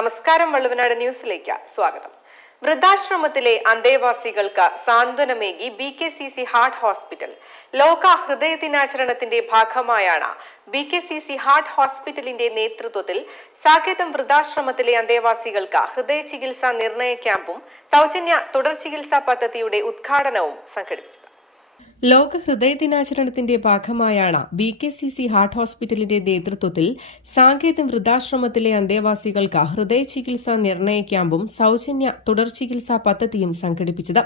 നമസ്കാരം വള്ളുവനാട് ന്യൂസിലേക്ക് സ്വാഗതം. വൃദ്ധാശ്രമത്തിലെ അന്തേവാസികൾക്ക് സാന്ത്വനമേകി B K C C heart hospital. ലോക ഹൃദയ ദിനാചരണത്തിന്റെ ഭാഗമായാണ് B K C C heart ഹോസ്പിറ്റലിന്റെ നേതൃത്വത്തിൽ സാകേതം വൃദ്ധാശ്രമത്തിലെ അന്തേവാസികൾക്ക് ഹൃദയ ചികിത്സാ നിർണയ ക്യാമ്പും സൗജന്യ തുടർ ചികിത്സാ പദ്ധതിയുടെ ഉദ്ഘാടനവും സംഘടിപ്പിച്ചത്. ലോക ഹൃദയ ദിനാചരണത്തിന്റെ ഭാഗമായാണ് B K C C heart ഹോസ്പിറ്റലിന്റെ നേതൃത്വത്തിൽ സാങ്കേതം വൃദ്ധാശ്രമത്തിലെ അന്തേവാസികൾക്ക് ഹൃദയ ചികിത്സാ നിർണയ ക്യാമ്പും സൌജന്യ തുടർ ചികിത്സാ പദ്ധതിയും സംഘടിപ്പിച്ചത്.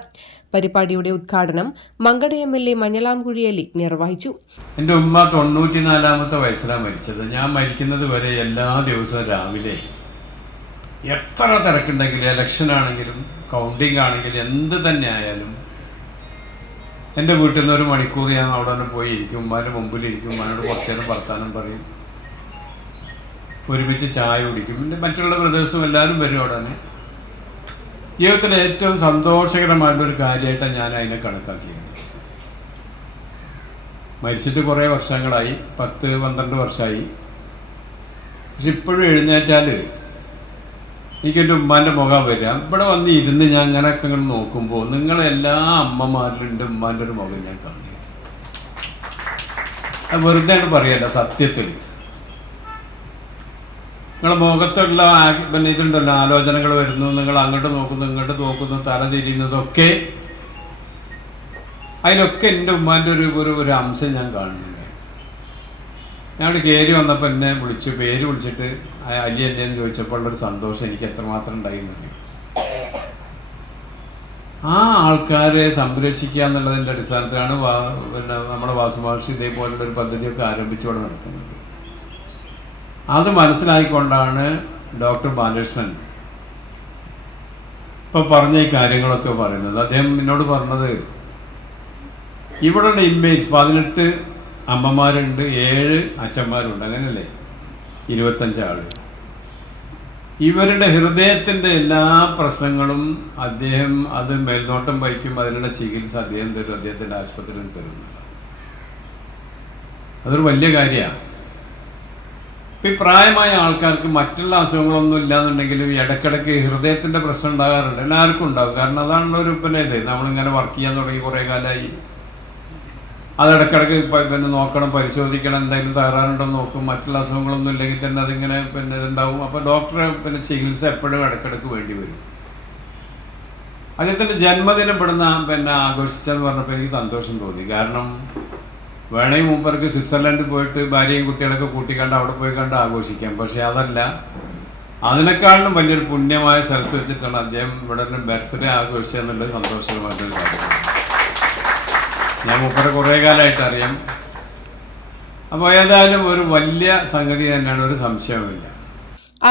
പരിപാടിയുടെ ഉദ്ഘാടനം Mankada M L A Manjalamkuzhi Ali നിർവഹിച്ചു. എന്റെ ഉമ്മ തൊണ്ണൂറ്റിനാലാമത്തെ വയസ്സിലാണ് മരിച്ചത്. ഞാൻ മരിക്കുന്നത് വരെ എല്ലാ ദിവസവും രാവിലെ എത്ര തിരക്കുണ്ടെങ്കിലും ഇലക്ഷൻ ആണെങ്കിലും കൗണ്ടിങ് ആണെങ്കിലും എന്ത് തന്നെ ആയാലും എന്റെ വീട്ടിൽ നിന്ന് ഒരു മണിക്കൂർ ഞാൻ അവിടെ തന്നെ പോയി ഇരിക്കും. ഉമ്മാന്റെ മുമ്പിലിരിക്കും. ഉമ്മാനോട് കുറച്ച് നേരം വർത്താനം പറയും. ഒരുമിച്ച് ചായ കുടിക്കും. പിന്നെ മറ്റുള്ള ബ്രദേഴ്സും എല്ലാവരും വരും അവിടെ തന്നെ ജീവിതത്തിലെ ഏറ്റവും സന്തോഷകരമായിട്ടുള്ള ഒരു കാര്യമായിട്ടാണ് ഞാൻ അതിനെ കണക്കാക്കിയത്. മരിച്ചിട്ട് കുറേ വർഷങ്ങളായി. പത്ത് പന്ത്രണ്ട് വർഷമായി. പക്ഷെ ഇപ്പോഴും എഴുന്നേറ്റാൽ എനിക്ക് എന്റെ ഉമ്മാന്റെ മുഖം വരിക. ഇവിടെ വന്ന് ഇരുന്ന് ഞാൻ അങ്ങനെയൊക്കെ ഇങ്ങനെ നോക്കുമ്പോൾ നിങ്ങളെല്ലാ അമ്മമാരിലും എന്റെ ഉമ്മാന്റെ ഒരു മുഖം ഞാൻ അത് വെറുതെ പറയല്ല സത്യത്തിൽ. നിങ്ങളെ മുഖത്തുള്ള പിന്നെ ഇതുണ്ടല്ലോ ആലോചനകൾ വരുന്നു നിങ്ങൾ അങ്ങോട്ട് നോക്കുന്നു ഇങ്ങോട്ട് നോക്കുന്നു തല തിരിയുന്നതൊക്കെ. അതിലൊക്കെ എന്റെ ഉമ്മാന്റെ ഒരു ഒരു അംശം ഞാൻ കാണുന്നുണ്ട്. ഞാൻ കയറി വന്നപ്പോൾ എന്നെ വിളിച്ചു പേര് വിളിച്ചിട്ട് അലി അല്ലേ എന്ന് ചോദിച്ചപ്പോൾ ഉള്ളൊരു സന്തോഷം എനിക്ക് എത്രമാത്രം ഉണ്ടായിരുന്നു ആ ആൾക്കാരെ സംരക്ഷിക്കുക എന്നുള്ളതിന്റെ അടിസ്ഥാനത്തിലാണ് പിന്നെ നമ്മുടെ വാസുമഹർഷി ഇതേപോലുള്ള ഒരു പദ്ധതിയൊക്കെ ആരംഭിച്ചുകൊണ്ട് നടക്കുന്നത്. അത് മനസ്സിലായിക്കൊണ്ടാണ് ഡോക്ടർ ബാലകൃഷ്ണൻ ഇപ്പൊ പറഞ്ഞ ഈ കാര്യങ്ങളൊക്കെ പറയുന്നത്. അദ്ദേഹം എന്നോട് പറഞ്ഞത് ഇവിടെയുള്ള ഇൻമേറ്റ്സ് പതിനെട്ട് അമ്മമാരുണ്ട് ഏഴ് അച്ഛന്മാരുണ്ട് അങ്ങനെയല്ലേ ഇരുപത്തഞ്ചാൾ ഇവരുടെ ഹൃദയത്തിന്റെ എല്ലാ പ്രശ്നങ്ങളും അദ്ദേഹം അത് മേൽനോട്ടം വഹിക്കും അതിനുള്ള ചികിത്സ അദ്ദേഹം തരും അദ്ദേഹത്തിന്റെ ആശുപത്രിയിൽ തരുന്നുണ്ട് അതൊരു വലിയ കാര്യമാണ് ഇപ്പം ഈ പ്രായമായ ആൾക്കാർക്ക് മറ്റുള്ള അസുഖങ്ങളൊന്നും ഇല്ലാന്നുണ്ടെങ്കിലും ഇടയ്ക്കിടയ്ക്ക് ഹൃദയത്തിന്റെ പ്രശ്നം ഉണ്ടാകാറുണ്ട്. എല്ലാവർക്കും ഉണ്ടാകും. കാരണം അതാണല്ലോ ഒരു പിന്നെ ഇത്. നമ്മളിങ്ങനെ വർക്ക് ചെയ്യാൻ തുടങ്ങി കുറേ കാലമായി. അത് ഇടയ്ക്കിടയ്ക്ക് പ- പിന്നെ നോക്കണം പരിശോധിക്കണം എന്തെങ്കിലും തകരാറുണ്ടോ എന്ന് നോക്കും. മറ്റുള്ള അസുഖങ്ങളൊന്നും ഇല്ലെങ്കിൽ തന്നെ അതിങ്ങനെ പിന്നെ ഇതുണ്ടാവും. അപ്പോൾ ഡോക്ടറെ പിന്നെ ചികിത്സ എപ്പോഴും ഇടയ്ക്കിടയ്ക്ക് വേണ്ടി വരും. അദ്ദേഹത്തിന്റെ ജന്മദിനം ഇവിടുന്ന് പിന്നെ ആഘോഷിച്ചെന്ന് പറഞ്ഞപ്പോൾ എനിക്ക് സന്തോഷം തോന്നി. കാരണം വേണമെങ്കിൽ മൂപ്പർക്ക് സ്വിറ്റ്സർലൻഡിൽ പോയിട്ട് ഭാര്യയും കുട്ടികളൊക്കെ കൂട്ടിക്കണ്ട് അവിടെ പോയി കണ്ട് ആഘോഷിക്കാം. പക്ഷേ അതല്ല അതിനേക്കാളും വലിയൊരു പുണ്യമായ സ്ഥലത്ത് വെച്ചിട്ടാണ് അദ്ദേഹം ഇവിടെ ബർത്ത്ഡേ ആഘോഷിച്ചത് എന്നുള്ളത് സന്തോഷകരമായിട്ടൊരു കാര്യമാണ് ഞാൻ മൂപ്പരെ കുറേ കാലമായിട്ട് അറിയാം. അപ്പോൾ ഏതായാലും ഒരു വലിയ സംഗതി തന്നെയാണ് ഒരു സംശയവുമില്ല.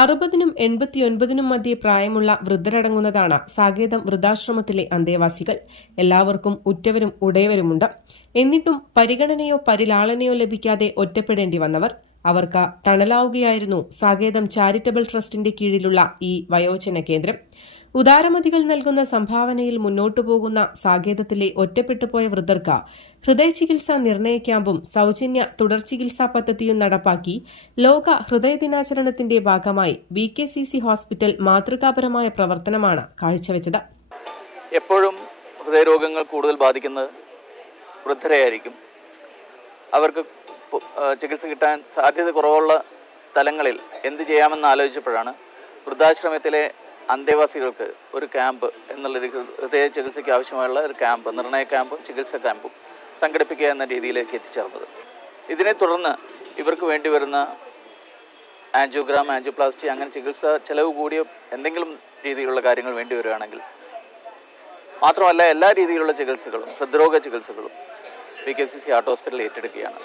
അറുപതിനും എൺപത്തിയൊൻപതിനും മധ്യേ പ്രായമുള്ള വൃദ്ധരടങ്ങുന്നതാണ് സാകേതം വൃദ്ധാശ്രമത്തിലെ അന്തേവാസികൾ. എല്ലാവർക്കും ഉറ്റവരും ഉടയവരുമുണ്ട്. എന്നിട്ടും പരിഗണനയോ പരിലാളനയോ ലഭിക്കാതെ ഒറ്റപ്പെടേണ്ടി വന്നവർ അവർക്ക് തണലാവുകയായിരുന്നു സാകേതം ചാരിറ്റബിൾ ട്രസ്റ്റിന്റെ കീഴിലുള്ള ഈ വയോജന കേന്ദ്രം. ഉദാരമതികൾ നൽകുന്ന സംഭാവനയിൽ മുന്നോട്ടു പോകുന്ന സാകേതത്തിലെ ഒറ്റപ്പെട്ടുപോയ വൃദ്ധർക്ക് ഹൃദയ ചികിത്സാ നിർണയ ക്യാമ്പും സൗജന്യ തുടർ ചികിത്സാ പദ്ധതിയും നടപ്പാക്കി ലോക ഹൃദയ ദിനാചരണത്തിന്റെ ഭാഗമായി V K C C hospital മാതൃകാപരമായ പ്രവർത്തനമാണ് കാഴ്ചവെച്ചത്. എപ്പോഴും ഹൃദയരോഗങ്ങൾ കൂടുതൽ ബാധിക്കുന്നത് വൃദ്ധരെയായിരിക്കും. അവർക്ക് ചികിത്സ കിട്ടാൻ സാധ്യത കുറവുള്ള സ്ഥലങ്ങളിൽ എന്ത് ചെയ്യാമെന്ന് ആലോചിച്ചപ്പോഴാണ് വൃദ്ധാശ്രമത്തിലെ അന്തേവാസികൾക്ക് ഒരു ക്യാമ്പ് എന്നുള്ള ഹൃദയ ചികിത്സയ്ക്ക് ആവശ്യമായുള്ള ഒരു ക്യാമ്പ് നിർണയ ക്യാമ്പും ചികിത്സാ ക്യാമ്പും സംഘടിപ്പിക്കുക എന്ന രീതിയിലേക്ക് എത്തിച്ചേർന്നത്. ഇതിനെ തുടർന്ന് ഇവർക്ക് വേണ്ടി വരുന്ന ആൻജിയോഗ്രാം ആൻജിയോപ്ലാസ്റ്റി അങ്ങനെ ചികിത്സ ചെലവ് കൂടിയ എന്തെങ്കിലും രീതിയിലുള്ള കാര്യങ്ങൾ വേണ്ടി വരികയാണെങ്കിൽ മാത്രമല്ല എല്ലാ രീതിയിലുള്ള ചികിത്സകളും ഹൃദ്രോഗ ചികിത്സകളും V K C C heart hospital ഏറ്റെടുക്കുകയാണ്.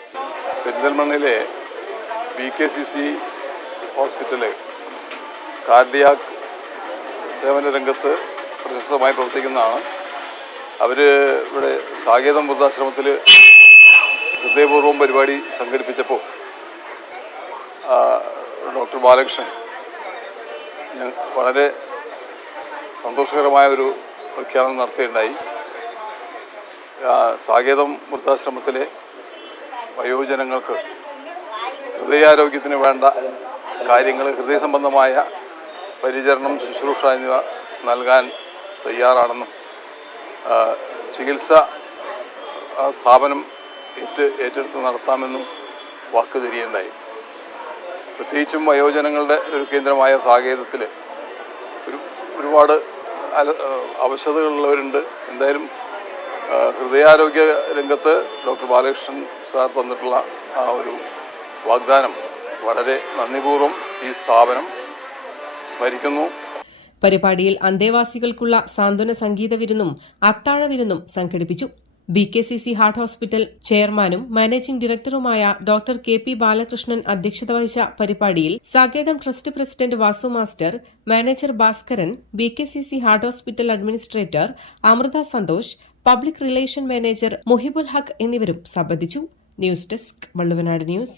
പെരിന്തൽമണ്ണയിലെ B K C C hospital cardiac സേവന രംഗത്ത് പ്രശസ്തമായി പ്രവർത്തിക്കുന്നതാണ്. അവർ ഇവിടെ സാകേതം വൃദ്ധാശ്രമത്തിൽ ഹൃദയപൂർവം പരിപാടി സംഘടിപ്പിച്ചപ്പോൾ ഡോക്ടർ ബാലകൃഷ്ണൻ വളരെ സന്തോഷകരമായ ഒരു പ്രഖ്യാപനം നടത്തുകയുണ്ടായി സാഗേതം സാകേതം വൃദ്ധാശ്രമത്തിലെ വയോജനങ്ങൾക്ക് ഹൃദയാരോഗ്യത്തിന് വേണ്ട കാര്യങ്ങൾ ഹൃദയ സംബന്ധമായ പരിചരണം ശുശ്രൂഷ എന്നിവ നൽകാൻ തയ്യാറാണെന്നും ചികിത്സ സ്ഥാപനം ഏറ്റ് ഏറ്റെടുത്ത് നടത്താമെന്നും വാക്ക് തിരിയേണ്ടായി പ്രത്യേകിച്ചും വയോജനങ്ങളുടെ ഒരു കേന്ദ്രമായ സാകേതത്തിൽ ഒരു ഒരുപാട് അല അവശതകളുള്ളവരുണ്ട്. എന്തായാലും ഹൃദയാരോഗ്യ രംഗത്ത് ഡോക്ടർ ബാലകൃഷ്ണൻ സാർ തന്നിട്ടുള്ള ആ ഒരു വാഗ്ദാനം വളരെ നന്ദിപൂർവം ഈ സ്ഥാപനം സ്മരിക്കുന്നു. പരിപാടിയിൽ അന്തേവാസികൾക്കുള്ള സാന്ത്വന സംഗീത വിരുന്നും അത്താഴ വിരുന്നും സംഘടിപ്പിച്ചു. B K C C heart hospital ചെയർമാനും മാനേജിംഗ് ഡയറക്ടറുമായ ഡോക്ടർ കെ പി ബാലകൃഷ്ണൻ അധ്യക്ഷത വഹിച്ച പരിപാടിയിൽ Saketham trust president Vasu master manager Bhaskaran B K C C heart hospital administrator Amrutha Santhosh public relation manager Muhibul Haq എന്നിവരും സംബന്ധിച്ചു. News desk Valluvanad news.